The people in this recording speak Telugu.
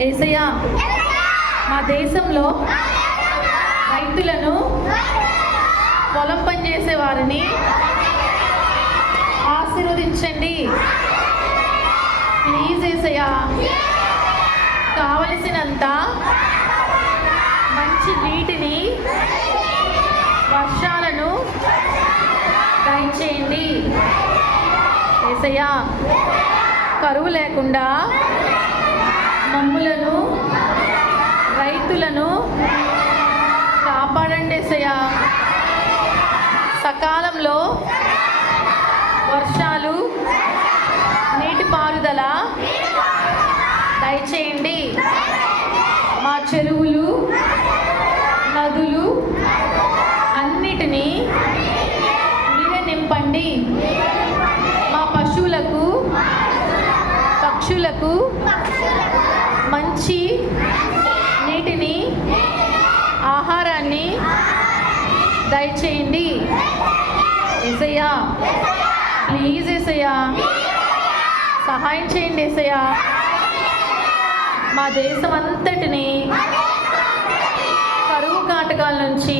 యేసయ్యా, మా దేశంలో రైతులను, పొలం పనిచేసే వారిని ఆశీర్వదించండి. ప్లీజ్ యేసయ్యా, కావలసినంత మంచి నీటిని, వర్షాలను దయచేయండి. యేసయ్యా, కరువు లేకుండా మమ్ములను, రైతులను కాపాడండి. యేసయ్యా, సకాలంలో వర్షాలు, నీటిపారుదల దయచేయండి. మా చెరువులు, నదులు అన్నిటినీ మీరే నింపండి. మా పశువులకు, పక్షులకు మంచి నీటిని, ఆహారాన్ని దయచేయండి. యేసయ్యా, ప్లీజ్ యేసయ్యా, సహాయం చేయండి. యేసయ్యా, మా దేశం అంతటిని కరువు కాటకాల నుంచి